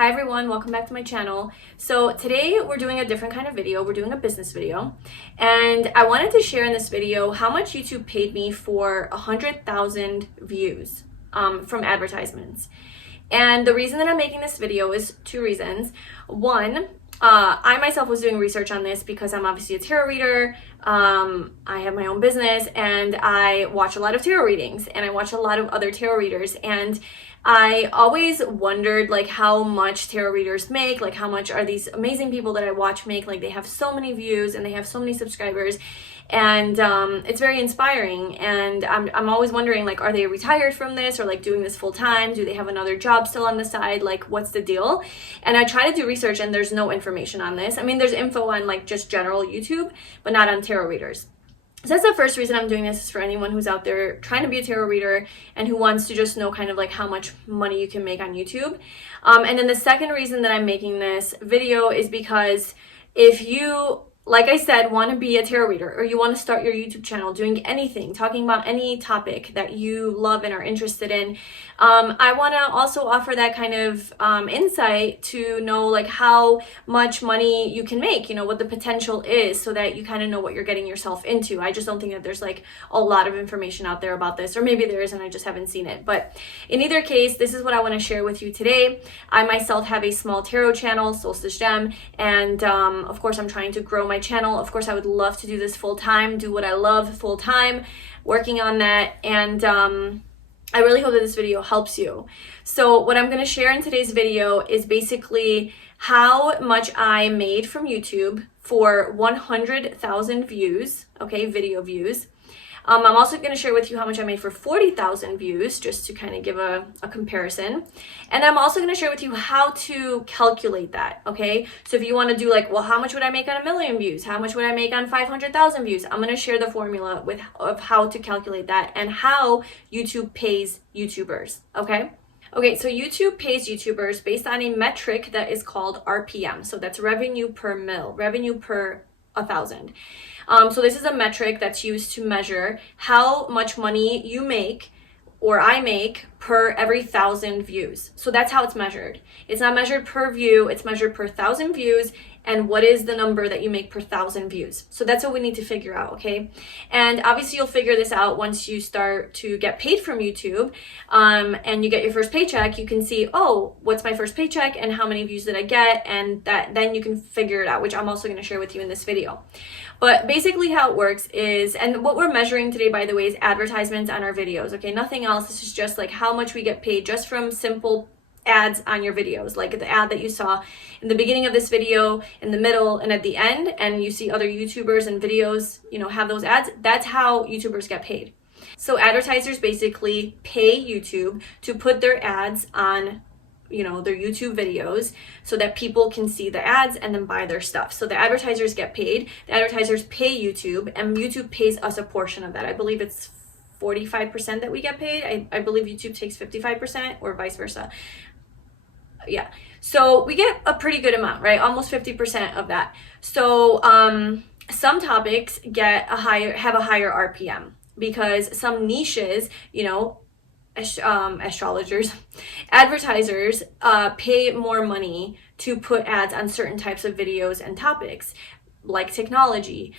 Hi everyone, welcome back to my channel. So today we're doing a different kind of video. We're doing a business video, and I wanted to share in this video how much YouTube paid me for 100,000 views from advertisements. And the reason that I'm making this video is two reasons. One, I myself was doing research on this because I'm obviously a tarot reader. I have my own business and I watch a lot of tarot readings and I watch a lot of other tarot readers, and I always wondered like how much tarot readers make, like how much are these amazing people that I watch make. Like they have so many views and they have so many subscribers, and it's very inspiring. And I'm always wondering, like, are they retired from this or like doing this full time? Do they have another job still on the side? Like, what's the deal? And I try to do research and there's no information on this. I mean, there's info on like just general YouTube, but not on tarot readers. So that's the first reason I'm doing this, is for anyone who's out there trying to be a tarot reader and who wants to just know kind of like how much money you can make on YouTube. And then the second reason that I'm making this video is because if you, like I said, want to be a tarot reader, or you want to start your YouTube channel doing anything, talking about any topic that you love and are interested in, I want to also offer that kind of insight to know like how much money you can make, you know, what the potential is, so that you kind of know what you're getting yourself into. I just don't think that there's like a lot of information out there about this, or maybe there is and I just haven't seen it. But in either case, this is what I want to share with you today. I myself have a small tarot channel, Solstice Gem, and of course I'm trying to grow my channel. Of course I would love to do this full time, do what I love full time, working on that, and I really hope that this video helps you. So what I'm going to share in today's video is basically how much I made from YouTube for 100,000 views, okay, video views. I'm also going to share with you how much I made for 40,000 views, just to kind of give a comparison. And I'm also going to share with you how to calculate that, okay? So if you want to do like, well, how much would I make on 1 million views? How much would I make on 500,000 views? I'm going to share the formula of how to calculate that and how YouTube pays YouTubers, okay? Okay, so YouTube pays YouTubers based on a metric that is called RPM. So that's revenue per mil, revenue per 1,000. So this is a metric that's used to measure how much money you make, or I make, per every 1,000 views. So that's how it's measured. It's not measured per view, it's measured per 1,000 views, and what is the number that you make per 1,000 views. So that's what we need to figure out, okay? And obviously you'll figure this out once you start to get paid from YouTube, and you get your first paycheck. You can see, oh, what's my first paycheck and how many views did I get, and then you can figure it out, which I'm also going to share with you in this video. But basically how it works is, and what we're measuring today, by the way, is advertisements on our videos, okay? Nothing else. This is just like how much we get paid just from simple ads on your videos, like the ad that you saw in the beginning of this video, in the middle, and at the end, and you see other YouTubers and videos, you know, have those ads. That's how YouTubers get paid. So advertisers basically pay YouTube to put their ads on, you know, their YouTube videos, so that people can see the ads and then buy their stuff. So the advertisers get paid, the advertisers pay YouTube, and YouTube pays us a portion of that. I believe it's 45% that we get paid. I believe YouTube takes 55%, or vice versa. Yeah, so we get a pretty good amount, right? Almost 50% of that. So some topics have a higher RPM, because some niches, you know, astrologers, advertisers pay more money to put ads on certain types of videos and topics, like technology,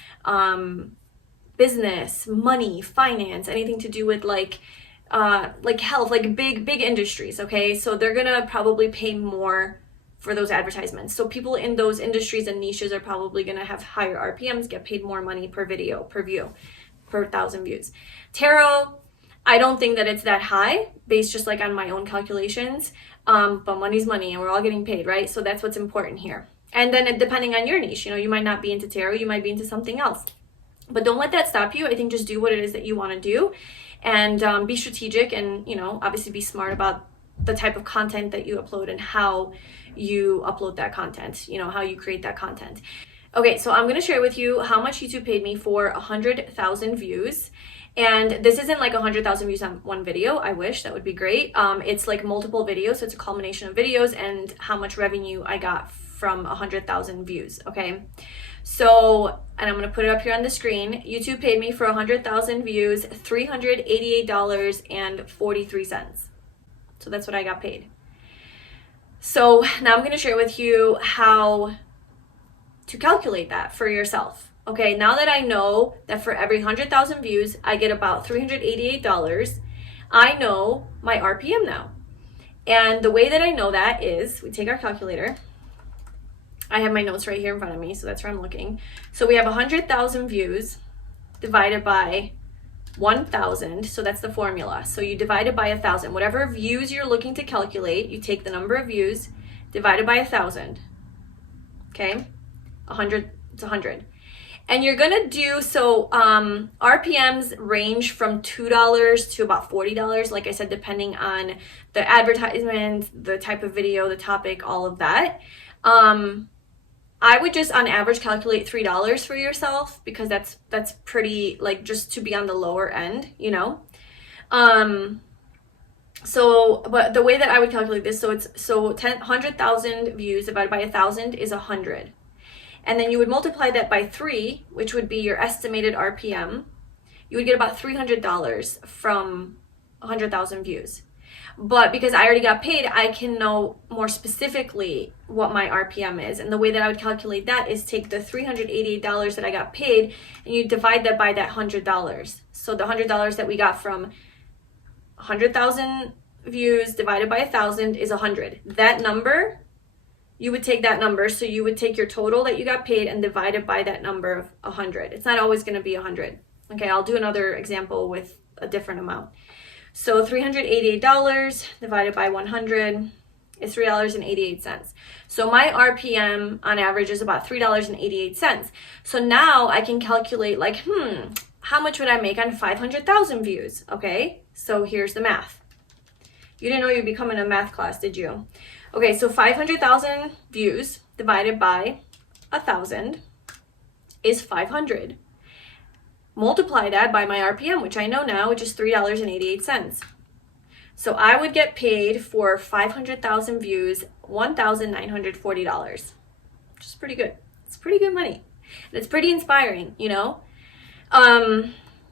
business, money, finance, anything to do with like health, like big industries, okay? So they're gonna probably pay more for those advertisements. So people in those industries and niches are probably gonna have higher RPMs, get paid more money per video, per view, per 1,000 views. Tarot, I don't think that it's that high, based just like on my own calculations, but money's money and we're all getting paid, right? So that's what's important here. And then depending on your niche, you know, you might not be into tarot, you might be into something else. But don't let that stop you. I think just do what it is that you want to do, and be strategic, and, you know, obviously be smart about the type of content that you upload and how you upload that content, you know, how you create that content. Okay, so I'm going to share with you how much YouTube paid me for 100,000 views. And this isn't like 100,000 views on one video. I wish, that would be great. It's like multiple videos, so it's a culmination of videos and how much revenue I got from 100,000 views, okay? So, and I'm going to put it up here on the screen. YouTube paid me for 100,000 views, $388.43. So that's what I got paid. So now I'm going to share with you how to calculate that for yourself. Okay, now that I know that for every 100,000 views, I get about $388, I know my RPM now. And the way that I know that is we take our calculator. I have my notes right here in front of me, so that's where I'm looking. So we have 100,000 views divided by 1,000, so that's the formula. So you divide it by 1,000. Whatever views you're looking to calculate, you take the number of views divided by 1,000. Okay, 100, it's 100. And you're gonna do, so RPMs range from $2 to about $40, like I said, depending on the advertisement, the type of video, the topic, all of that. I would just on average calculate $3 for yourself, because that's pretty, like, just to be on the lower end, you know. So but the way that I would calculate this, so it's 100,000 views divided by 1,000 is 100, and then you would multiply that by 3, which would be your estimated RPM. You would get about $300 from 100,000 views. But because I already got paid, I can know more specifically what my RPM is. And the way that I would calculate that is take the $388 that I got paid, and you divide that by that $100. So the $100 that we got from 100,000 views divided by 1,000 is 100. That number, you would take that number. So you would take your total that you got paid and divide it by that number of 100. It's not always going to be 100. Okay, I'll do another example with a different amount. So $388 divided by 100 is $3.88. So my RPM on average is about $3.88. So now I can calculate, like, how much would I make on 500,000 views? Okay, so here's the math. You didn't know you'd be coming to math class, did you? Okay, so 500,000 views divided by 1,000 is 500. Multiply that by my RPM, which I know now, which is $3.88. So I would get paid for 500,000 views, $1,940, which is pretty good. It's pretty good money. And it's pretty inspiring, you know?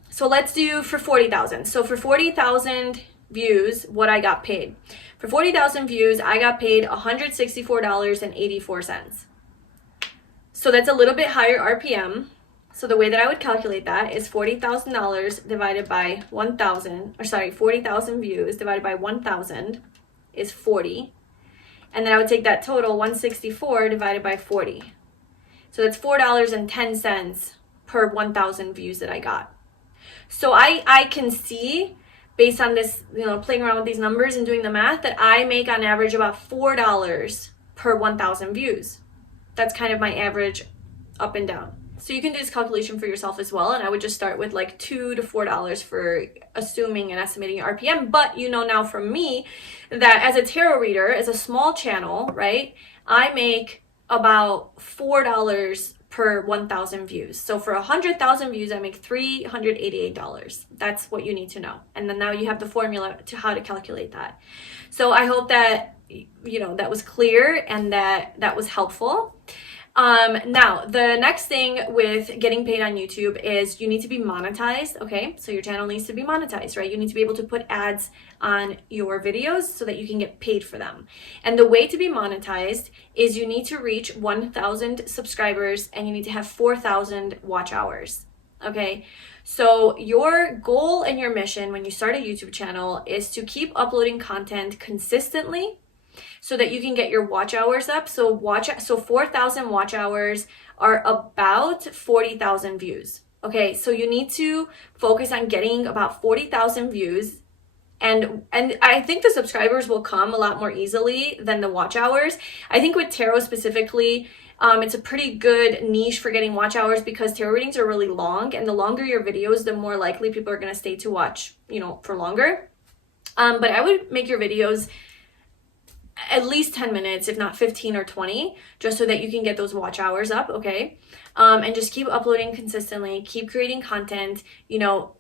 So let's do for 40,000. So for 40,000 views, what I got paid. For 40,000 views, I got paid $164.84. So that's a little bit higher RPM. So the way that I would calculate that is $40,000 divided by 1,000, or sorry, 40,000 views divided by 1,000 is 40. And then I would take that total, 164 divided by 40. So that's $4.10 per 1,000 views that I got. So I can see, based on this, you know, playing around with these numbers and doing the math, that I make on average about $4 per 1,000 views. That's kind of my average up and down. So you can do this calculation for yourself as well, and I would just start with like $2 to $4 for assuming and estimating your RPM. But you know now from me that as a tarot reader, as a small channel, right, I make about $4 per 1,000 views. So for 100,000 views, I make $388. That's what you need to know. And then now you have the formula to how to calculate that. So I hope that, you know, that was clear and that was helpful. Now, the next thing with getting paid on YouTube is you need to be monetized, okay? So your channel needs to be monetized, right? You need to be able to put ads on your videos so that you can get paid for them. And the way to be monetized is you need to reach 1,000 subscribers and you need to have 4,000 watch hours, okay? So your goal and your mission when you start a YouTube channel is to keep uploading content consistently so that you can get your watch hours up. So 4,000 watch hours are about 40,000 views. Okay, so you need to focus on getting about 40,000 views, and I think the subscribers will come a lot more easily than the watch hours. I think with tarot specifically, it's a pretty good niche for getting watch hours because tarot readings are really long, and the longer your videos, the more likely people are going to stay to watch, you know, for longer. But I would make your videos at least 10 minutes, if not 15 or 20, just so that you can get those watch hours up, okay? And just keep uploading consistently, keep creating content, you know,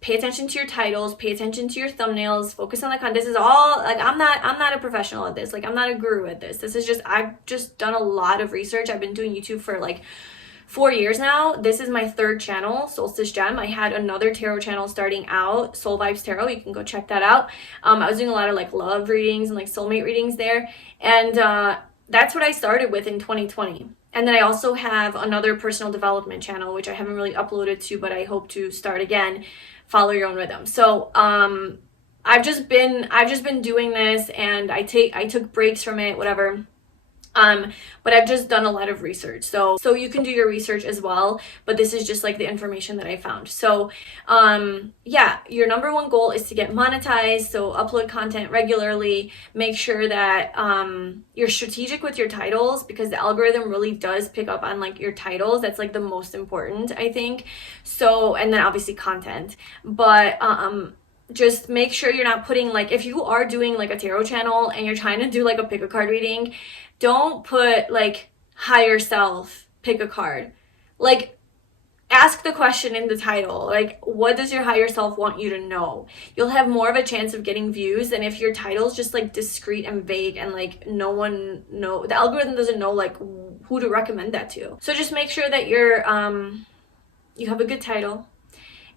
pay attention to your titles, pay attention to your thumbnails, focus on the content. This is all, like, I'm not a professional at this. Like, I'm not a guru at this. This is just, I've just done a lot of research. I've been doing YouTube for like 4 years now. This is my third channel, Solstice Gem. I had another tarot channel starting out, Soul Vibes Tarot. You can go check that out. I was doing a lot of like love readings and like soulmate readings there. And that's what I started with in 2020. And then I also have another personal development channel, which I haven't really uploaded to, but I hope to start again, Follow Your Own Rhythm. So I've just been doing this, and I took breaks from it, whatever. But I've just done a lot of research. So you can do your research as well, but this is just like the information that I found. So, yeah, your number one goal is to get monetized. So upload content regularly, make sure that, you're strategic with your titles, because the algorithm really does pick up on like your titles. That's like the most important, I think. So, and then obviously content, but, just make sure you're not putting, like, if you are doing like a tarot channel and you're trying to do like a pick a card reading, don't put like higher self, pick a card. Like, ask the question in the title, like, what does your higher self want you to know? You'll have more of a chance of getting views than if your title's just like discreet and vague and like no one know, the algorithm doesn't know like who to recommend that to. So just make sure that you're you have a good title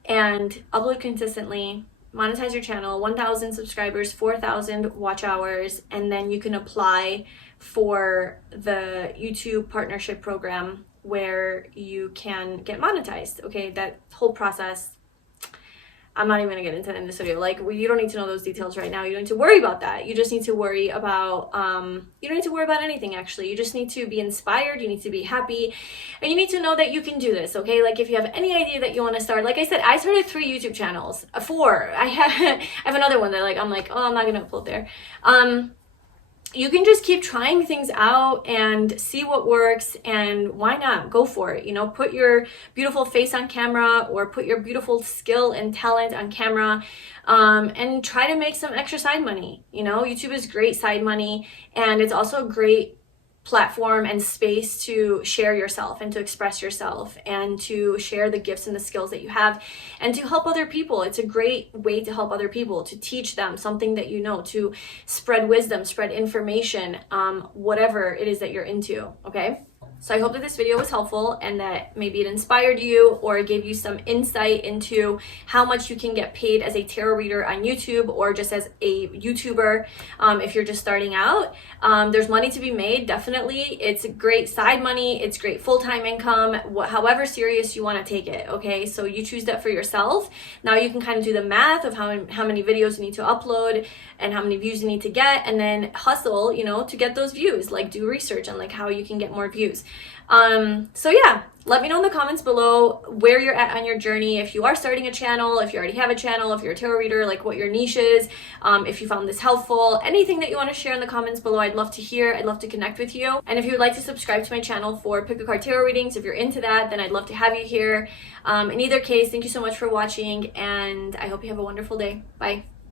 and upload consistently. Monetize your channel, 1,000 subscribers, 4,000 watch hours, and then you can apply for the YouTube partnership program where you can get monetized. Okay, that whole process, I'm not even gonna get into that in this video. Like, you don't need to know those details right now. You don't need to worry about that. You just need to worry about, you don't need to worry about anything, actually. You just need to be inspired, you need to be happy, and you need to know that you can do this, okay? Like, if you have any idea that you wanna start, like I said, I started 3 YouTube channels, 4. I have another one that like, I'm like, oh, I'm not gonna upload there. You can just keep trying things out and see what works, and why not go for it? You know, put your beautiful face on camera, or put your beautiful skill and talent on camera, and try to make some extra side money. You know, YouTube is great side money, and it's also a great platform and space to share yourself and to express yourself and to share the gifts and the skills that you have and to help other people. It's a great way to help other people, to teach them something that you know, to spread wisdom, spread information, whatever it is that you're into, okay? So I hope that this video was helpful and that maybe it inspired you or gave you some insight into how much you can get paid as a tarot reader on YouTube or just as a YouTuber if you're just starting out. There's money to be made, definitely. It's great side money. It's great full-time income, however serious you want to take it, okay? So you choose that for yourself. Now you can kind of do the math of how many videos you need to upload and how many views you need to get, and then hustle, you know, to get those views. Like, do research on like how you can get more views. So yeah, let me know in the comments below where you're at on your journey. If you are starting a channel, if you already have a channel, if you're a tarot reader, like what your niche is, if you found this helpful, anything that you want to share in the comments below, I'd love to hear. I'd love to connect with you. And if you would like to subscribe to my channel for pick a card tarot readings, if you're into that, then I'd love to have you here. In either case, thank you so much for watching, and I hope you have a wonderful day. Bye.